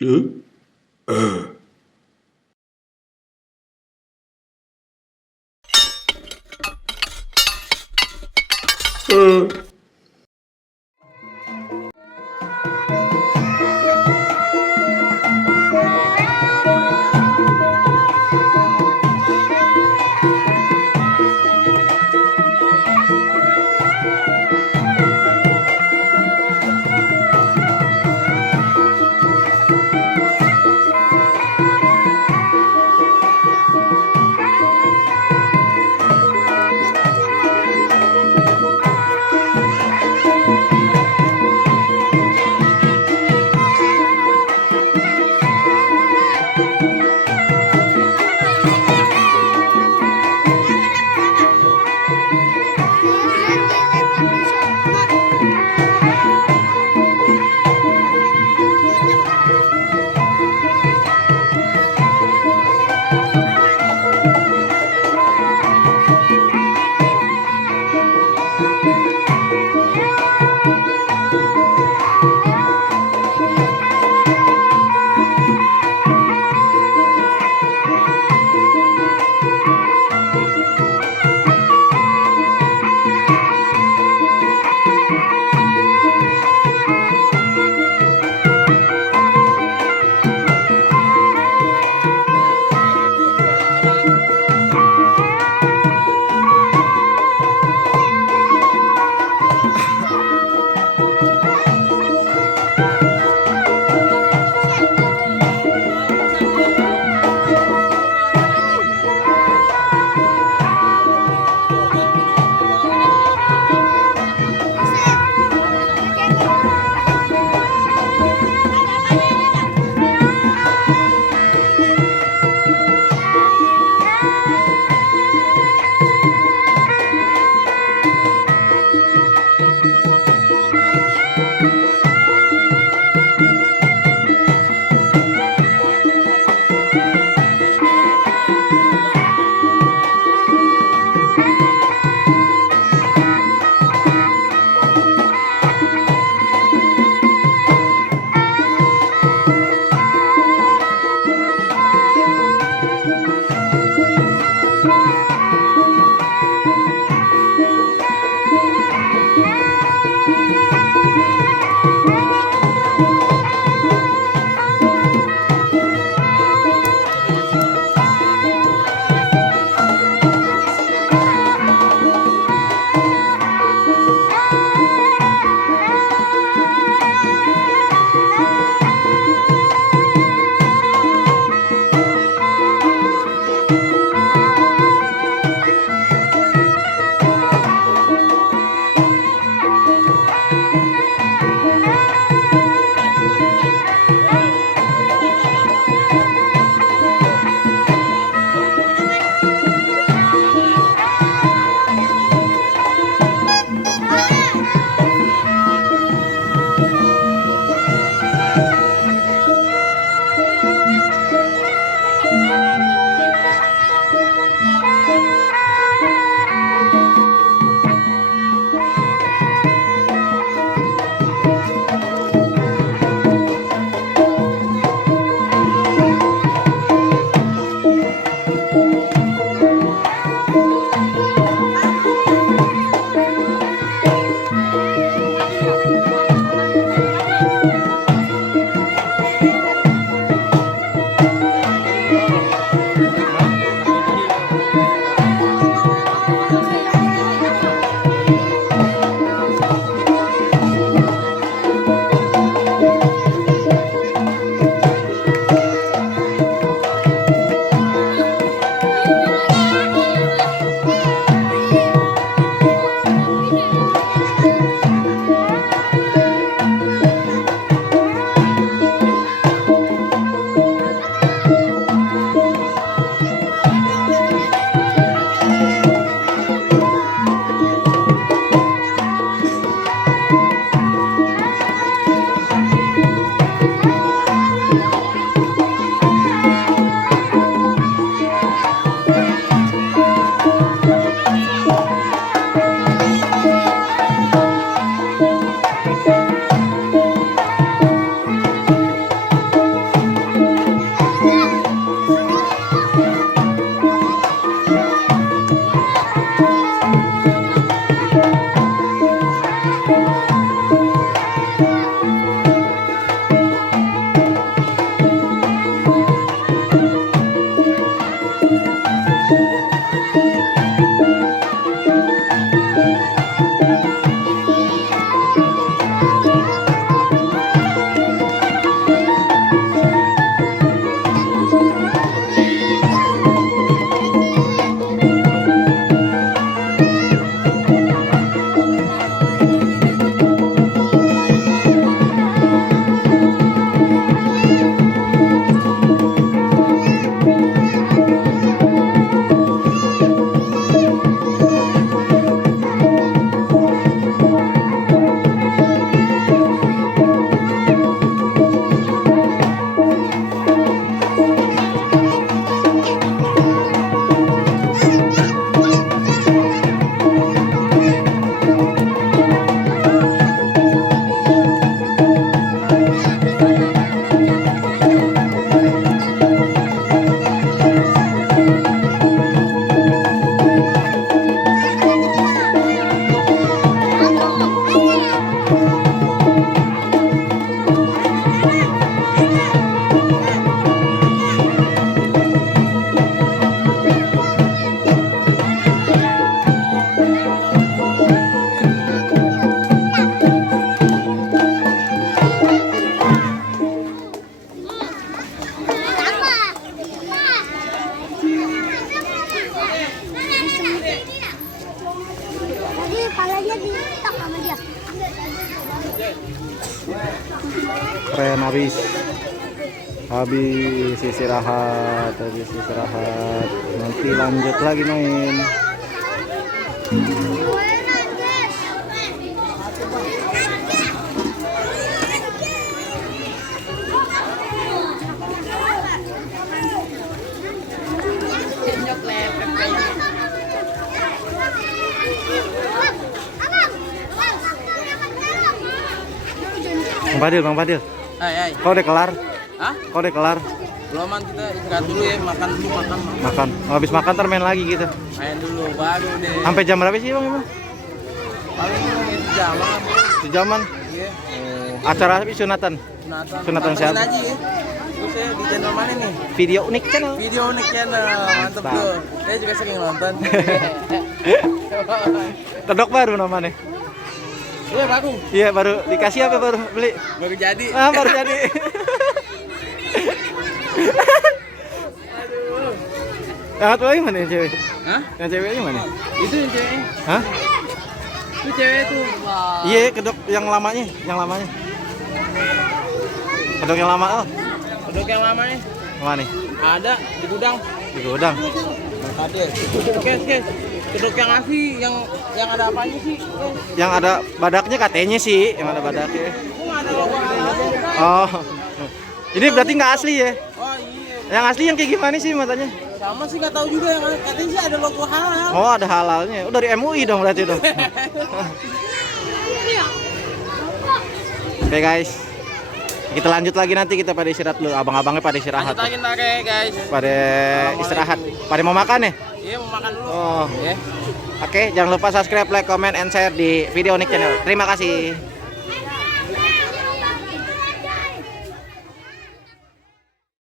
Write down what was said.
Huh? Uh, uh. habis istirahat. Nanti lanjut lagi main. Bang Fadil. Kau udah kelar? Hah? Kau udah kelar? Belum, kita istirahat dulu ya, makan. Makan. Habis makan ntar main lagi gitu. Main dulu, baru deh. Sampai jam berapa sih bang emang? Paling jam lah. Sejaman. Iya. Acara apa sunatan? Sunatan siapa? Aja ya. Terus ya di channel mana nih? Video unik channel. Video unik channel, mantep tuh. Saya juga sering nonton. Kedok baru namanya. Iya baru. Iya baru dikasih apa baru beli? Baru jadi. Baru jadi. Yang satu lagi mana yang cewek? Hah? Yang ceweknya mana? Itu yang cewek. Hah? Itu cewek tuh. Iya kedok yang lamanya. Kedok yang lama oh. Kedok yang lama nih. Mana nih? Ada di gudang. Di gudang. Ada. Kes. Kedok yang asli yang ada apanya sih? Yang ada badaknya katanya sih, yang ada badaknya. Ada logo halal. Oh. Ini berarti nggak asli ya? Oh iya. Yang asli yang kayak gimana sih matanya? Sama sih nggak tahu juga, yang katanya sih ada logo halal. Oh ada halalnya. Oh dari MUI dong berarti dong. Oke guys, kita lanjut lagi nanti, kita pada istirahat dulu. Abang-abangnya pada istirahat. Lanjut lagi ntar ya guys. Pada istirahat. Pada mau makan ya? Iya mau makan dulu. Oh. Ya. Oke, jangan lupa subscribe, like, comment, and share di Video Unik Channel. Terima kasih.